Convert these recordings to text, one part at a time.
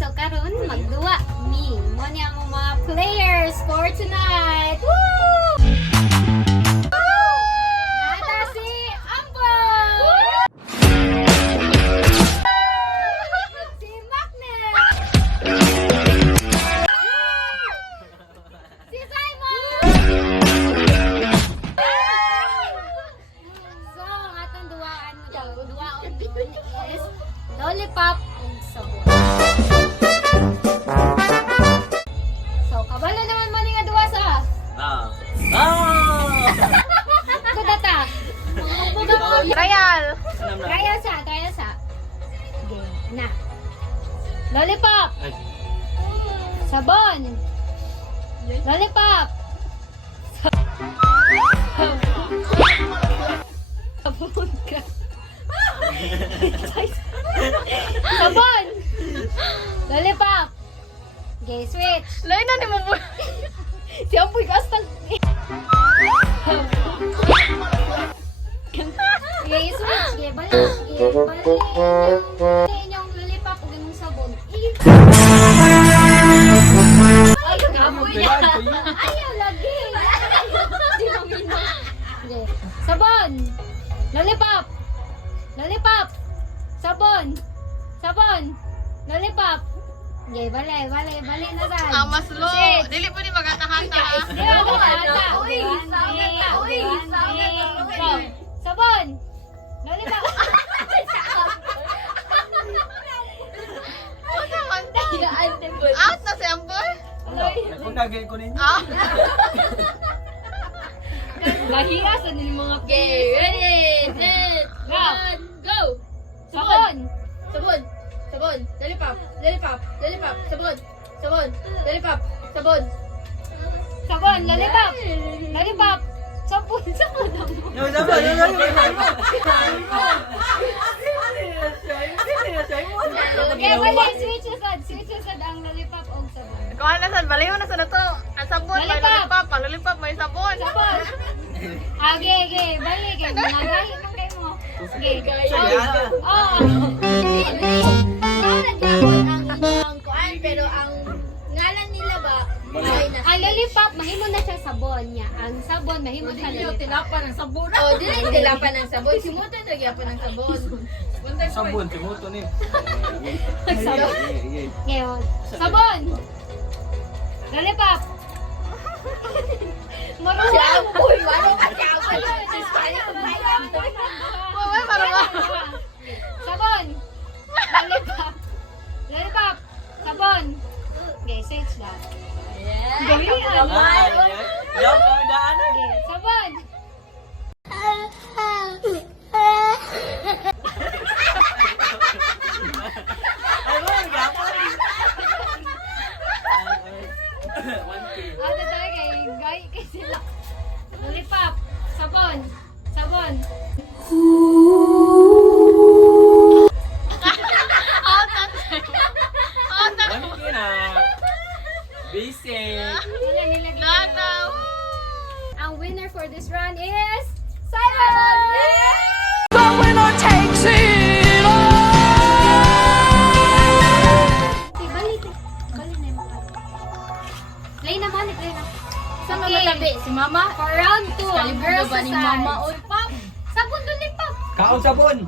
So karon magduwa mi mo niya mo mga players for tonight. Woo! Nata si Ambo. Si Magnet. Si Simon. So atong duwaan mo daw. Duwaon is lollipop and sabon. So, kabalo naman mo nga duwa sa. Kudata. Trial! Trial sa. Okay, na. Lollipop. Sabon. Lollipop. Sabon ka. Sabon. Lollipop. Okay, switch. Lain na ni mo po. Si Ampoy kastang. Okay, switch. Okay, balik. Inyong lollipop o ganung sabon. Ay, kamoy niya. Ayaw lagi. Di mamino. Okay. Sabon. Lollipop. Lollipop. Sabon. Lollipop. Okay, balik na saan. Ang mas low. Switch. Dili po ni magkakahata. Di ba magkakata? Sabon. Lollipop. O naman. Out na si Amboy. Kung nagay ko ninyo. Ah. Bahira sa nila mga Okay, ready, set, Go. go! Sabon. Sabon! Lollipop! Sabon! Lollipop! Sabon! Sabon. Lollipop. Lollipop. Sabon. Yung dapat, Okay, balik. Switch sa ang lollipop o sabon. Kuha na sad, baliw na sa to. Ang sabon, may Lollipop. lollipop. Ang lollipop, may sabon. Sabon. Okay. Balik. Mga gahi man kayo mo. Okay. Oh. Pero ang ngalan nila ba? Ang lollipop, mahimo na siya sabon niya. Ang sabon, mahimo siya lollipop. Tinapan ng sabon. Oh, dili tilapan ng sabon. Simutan nagyapan ng sabon. sabon, tumuto ni. Sabon. Ngayon. Sabon. Lollipop. Marunong. Uy, walo ka siya. Oh, may marunong. Sabon. Lollipop. Sabon. Okay, switch na. Galing Yaw, kami daanan. Okay, sabon. Ay, wala, gapon. Ate tayo kay sila. Lollipop. Sabon. One na. Basic. Wala nilagay na. Lagaw. Ang winner for this round is Simon! The winner takes it all. Balik na yung mga. Play na. Sa mga tabi, si Mama. For round 2, ang Kalimutan girls ba sa ni sides. Mama? Uy, Pop! Sabon lollipop! Kaon sabon.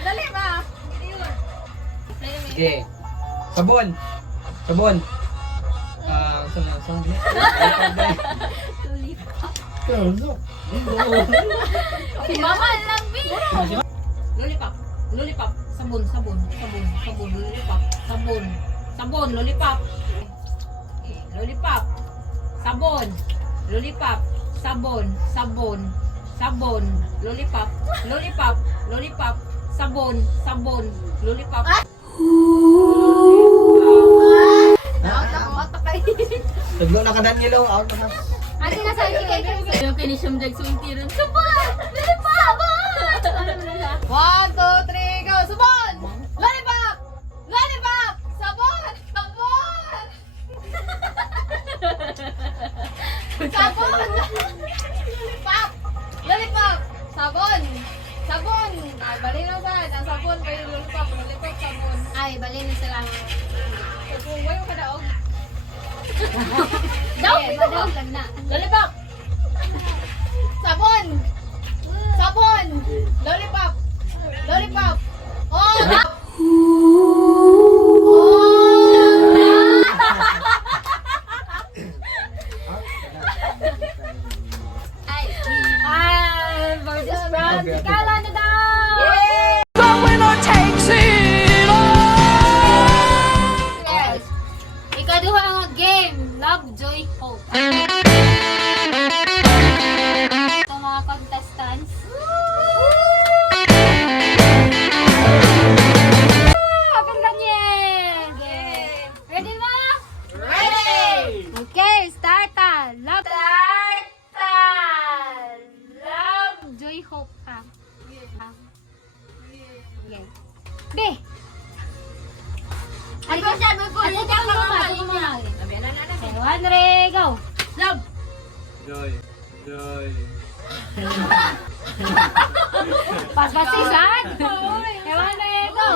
Dali ba? Sige. Sabon. Saan? Si Mama lang, Bi. Lollipop, sabon, lollipop, lollipop. Lollipop, sabon, lollipop, sabon, lollipop. Taglo na ka Danilo, out na ka. Ate na sa akin. Yung kinisham jag suwintiran. Sabon! Lollipop! 1, 2, 3, go! Sabon! Lollipop! Sabon! Lollipop! Sabon! Ay, bali na sa Lollipop, sabon. Ay, bali na sila. Kung wayo ka daog. Daw, madaw lang na. Lollipop! Sabon! Sabon! Lollipop! Lollipop! Oh! Ay, for this round, Okay, okay. Kala na daw! The winner takes it all. Yes. Ikaduha nga game, Love, Joy, Hope. Ito mga contestants. Happy Daniel! Ready ba? Ready! Okay, start ta. Love, Love, Joy, Hope ka. Okay. Be! Ay, ko siya, ko At ito siya, ang mga. Okay, one, three, go! Love! Joy. Joy. Pagkasisan! Okay, one, three, go!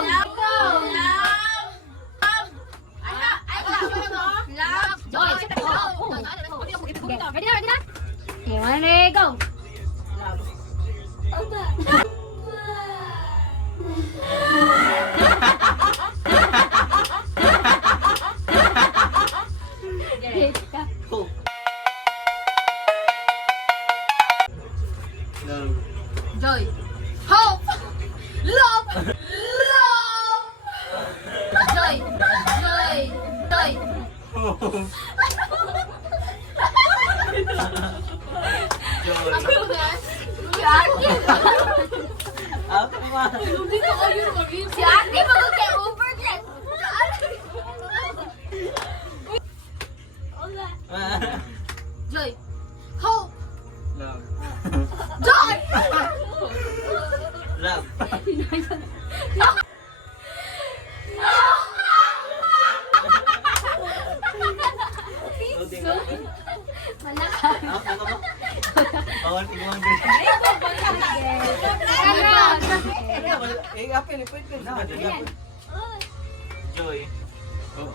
Joy! Okay, ready na? Okay, one, three, go! Yes, ka. Hope. Love. Joy! Hope! Love! Love! Joy! Joy! Joy! Si Ate! Ako ma. Si Ate mag-over dyan! Joy! Hope! Love. Joy! Love. Manaka. Bawal tigawang Eh, apel, pwede na. Joy. Oh,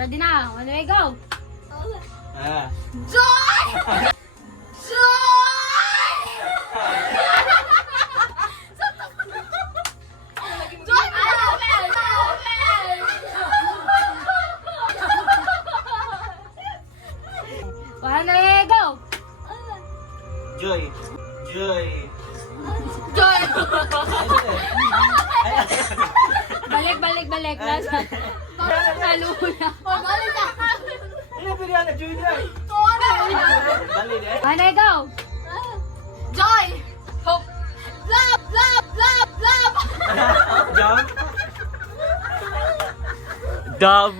Ready na, one, way, go! Ah. Joy! Joy! Joy! One, way, go! Joy. Joy. Joy! Balik. Nasa. Haluya. Ano pilihan na Joy Joy? Dali de. One, way, go! Joy! Hope! Love! Love! Love! Love! Jump. Dub.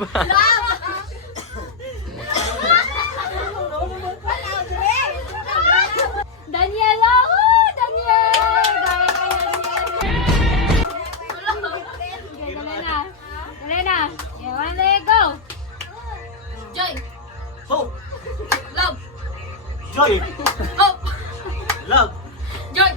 Daniel! Oh! Daniel! Gaya kay Daniel. Dali na. Okay, one, way, go! Joy! Hope. Love! Joy. Hope! Love. Joy!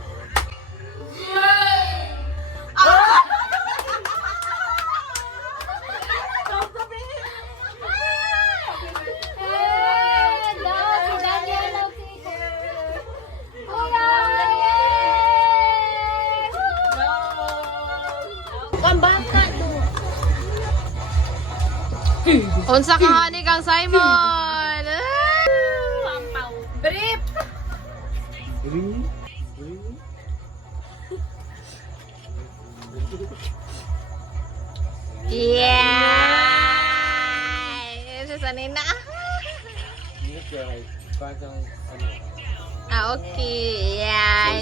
Eh, daw, si Daniel ang Kuya! Unsa ka hani kang Simon? Brief! Yeah! Isa sanay na. Ah, okay. Yeah.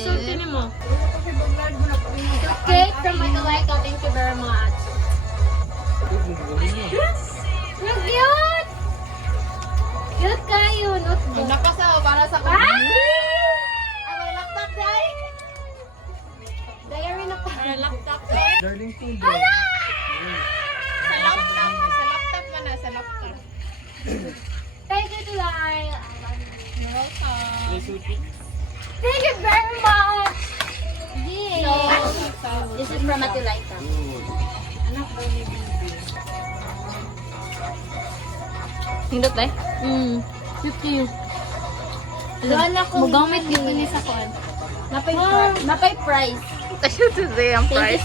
Cake from Michael. Thank you very much. Ang cute! Cute kayo, notebook. Nakasaw para sa Ah! Ang laptop dai. Diary na pa. Laptop. Darling food. Sa laptop. After. Thank you, Tulay. You're welcome. Thank you very much. Yay. This is from Ate Laika. Anak daw ni Bibi. Hindot day? 50. Doon ako. Magamit dito ni sa kuan. Napay price. Tayo to say ang price.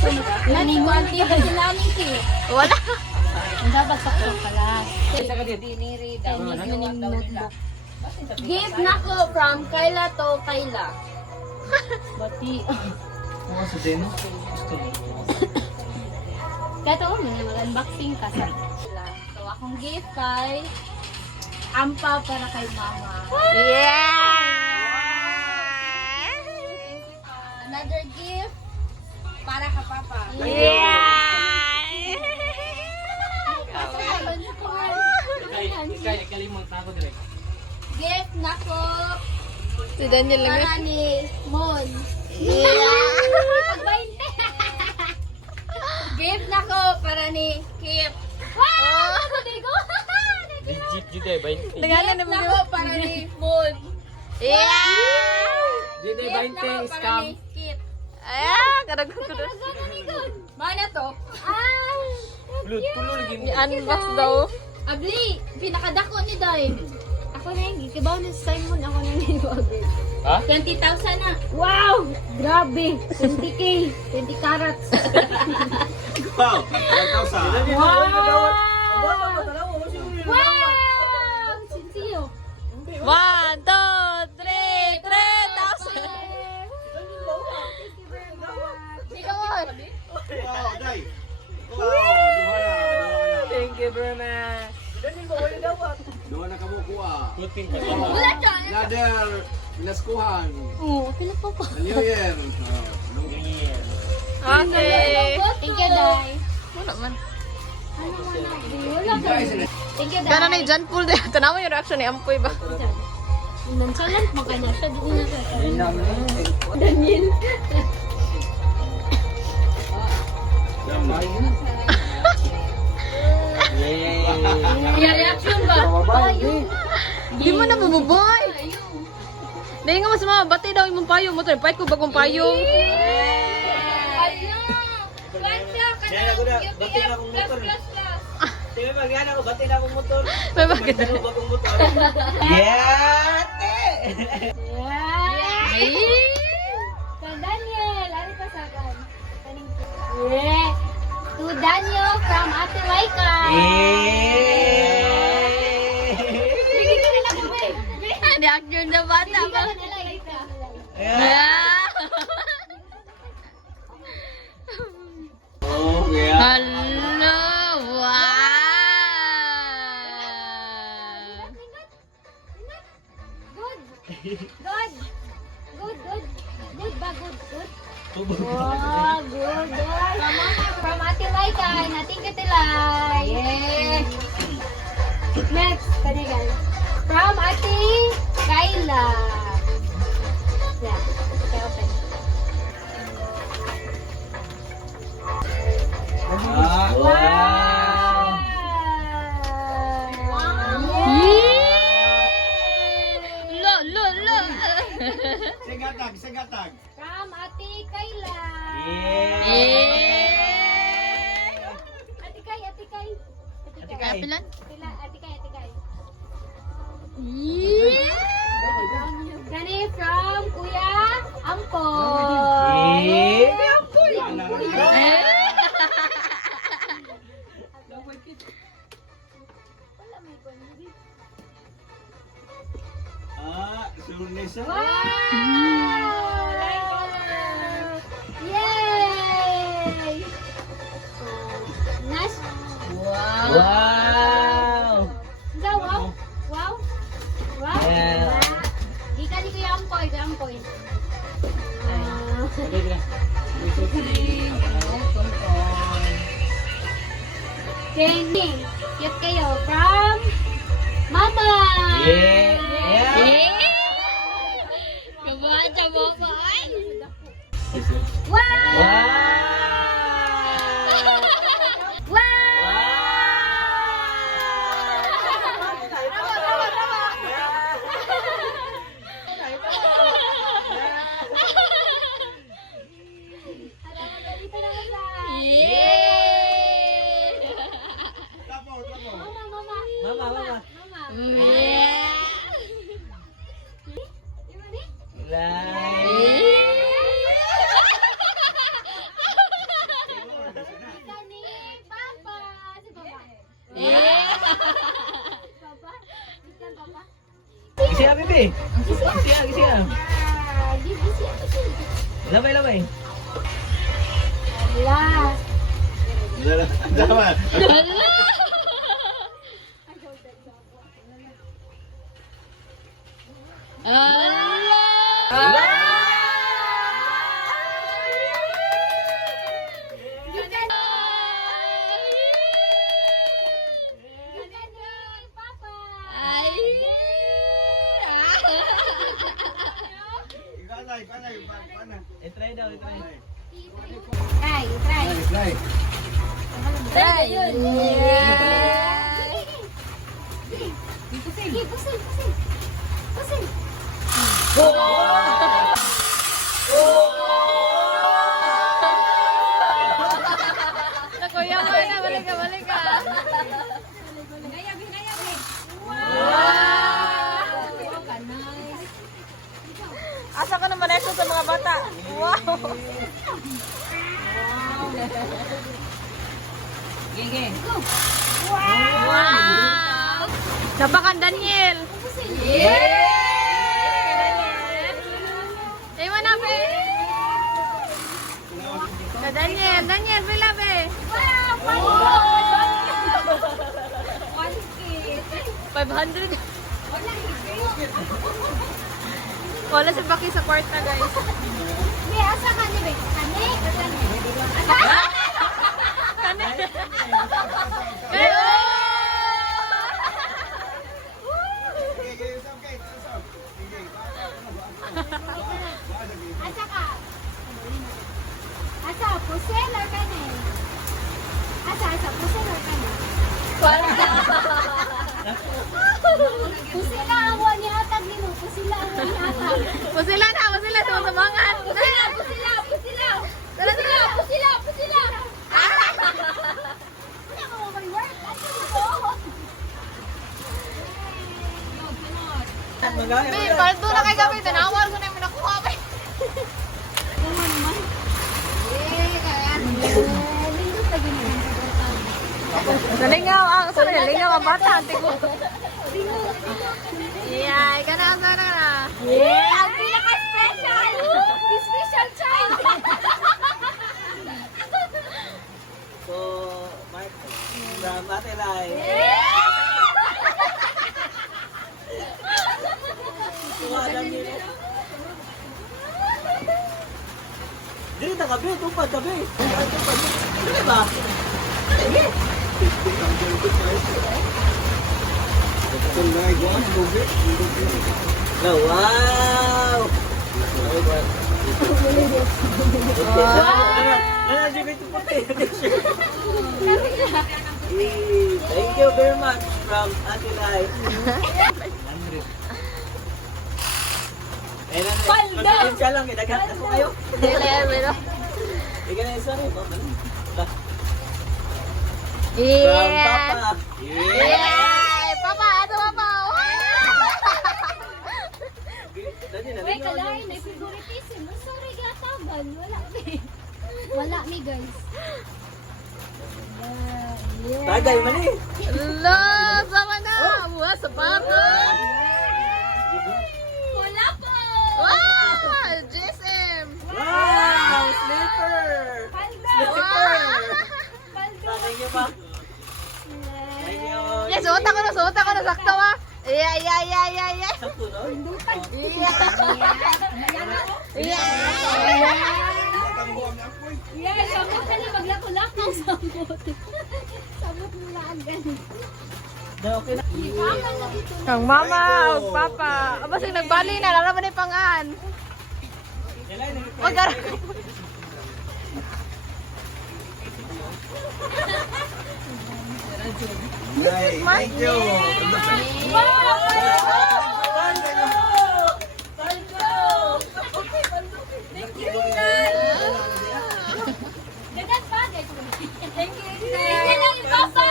Nani ko ang tiba si namin ki. Wala. Ang dapat sa pala. Diniri daw. notebook. Gift na ko from Kayla to Kayla. Bati. Ano sa deno? Gusto mo. Kaya to mag-unboxing ka sa. So akong gift kay Ampa para kay Mama. Yeah! Another gift para ka Papa. Yeah! Ikay, kalimang tako dire. Gift na ko Si Daniel lang para ni Mon. Gift na ko para ni Kip. Legit jud ay bay. Nagalan Gift naman na yun. ko para ni Mon. Yeah! Di day Gift na ko para ni Kip. Ah, karag ko. Mana to? Lut, pulo lagi mo. I-unbox daw. Abli, pinakadako ni Day. Ako na yung gikibaw ni Simon. Ako na yung order. Ha? 20,000 na. Wow! Grabe! 20K! 20 carats! Wow. Ikaw sa. Wow! Wow! Sinsiyo! 1, 2, 3, 3,000. Come on. Wow, day. Wow, duha na. Thank you very much. Doon na kamo kuha. Puting ka. Wala siya. Ladder, pinaskuhan. Oo, pinapa pa. New Year. Okay. Thank you, Day. Wala man. Ano mo na? Wala ka. Guys, Thank you, Day. Gano'n na yung John Paul din. Tanawa yung reaction ni Ampoy ba? Nonchalant mo ka na siya. Doon na siya. Daniel. Reaction ba? Di mo na bumuboy. Dahil nga mas mabati daw yung payo mo. Pahit ko bagong payo. Kaya ako na, bati na akong motor. Sige, magyan ako, bati na akong motor. May bakit? Ano bagong motor? Yeah! Yeah! Kay Daniel. Ano pa sa akin? Yeah! To Daniel from Ate Laika. Bigyan ka nila ko, babe. Reaction na bata Bigyan ba? ka nila, Laika. Ah! Oh, yeah. Hello! Wow! Good. Good. Good, good. Good ba? Good, good. Wow, good, good. From Ate Laika. Nating katilay. Yeah. Next, kanigal. From Ate Kayla. Yeah. Okay, open. Ah, wow! Lo, lo, lo! Sigatag, sigatag. From Ate Kayla. Yeah! Ate Kay, Ate Kay. Ate Kay. Kapilan? Ate Kay, Ate Kay. Gani from Kuya Ampoy. Yeah! Ah, Sunisa. Wow! Yay! Nice. Wow! Nga, wow. Wow. Wow. Yeah. Di ka ni Kuya Ampoy, Kuya Ampoy. Kenny, cute kayo. From Mama. Yeah! Kabahan siya mo ba? Wow! Wow! Wow! Siya, bebe. Siya. Lamay. Ala. Tama. I-try daw, i-try. Try. Try. Pusil. Kuya mo na, balik ka. Asa ka naman ito sa mga bata? Wow! Wow! Napakan Daniel! Ay mo na, be! Ka Daniel, pila, be! $500. Wala si Baki sa kwarta, guys. May asa ka ni be? Kani? Kayo! Asa ka? Asa? Pusil or kani? Asa? Pusil or kani? Pusil na ang wani atag nimo. Pusil na ang wani atag. Pusila sa usabangan. Pusila. Wala ka mo mag-work. Asa mo? Be, paldo na kay gabi. Tanawal ko na yung nakuha, be. Lindot lagi mo. Nalingaw ang bata. Tigo. Yeah, ika na, sana na. Ang pinaka-special! Special child! So, Mark, from Ate Lai. Dili ta kabe, tupad kabe. Dili ba? Wow! Thank you very much from Ate Lai. Pasensya lang, naghanap na po kayo. Dili, pero. Ika na isa rin. From Yeah. Papa. Yeah. Papa, ato papa. Uy, kalain, may favoritism. Sorry, gataban. Wala mi, guys. Tagay man eh. Lo, sama na. Buha sa papa. Wala po! Wow, GSM. Wow! Slipper! Slipper! Thank you pa. Thank you. Yes, suot ako na sakto ah. Yeah. Sakto no? Yeah, sabot ka na maglako-lakaw. Sabot mo lang agad. Okay na. Ipakan na dito. Kang mama, o papa. Aba, sing nagbali na, lalaman ni pangan. O, gara. Thank you. Dagat pa, guys. Thank you. Hindi lang yung papa.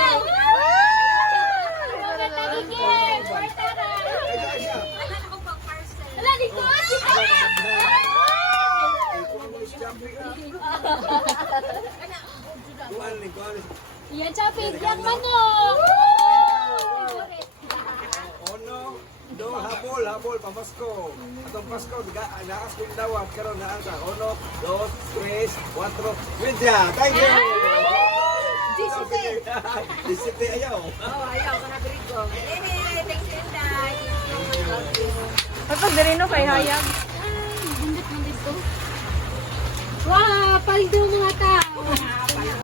Maganda gigil. Portara. Wala, dito. Yan, chapig. Yang manok. Oh no, no habol ha. pahabol, pamasko. Atong Pasko, nakas kong dawat. Karoon na asa. 1, 2, 3, 4, media. Thank you! Disipte ayaw. Kapag dirino kay hayag. Bundit-bundit ko. Wow, paldo mga tao.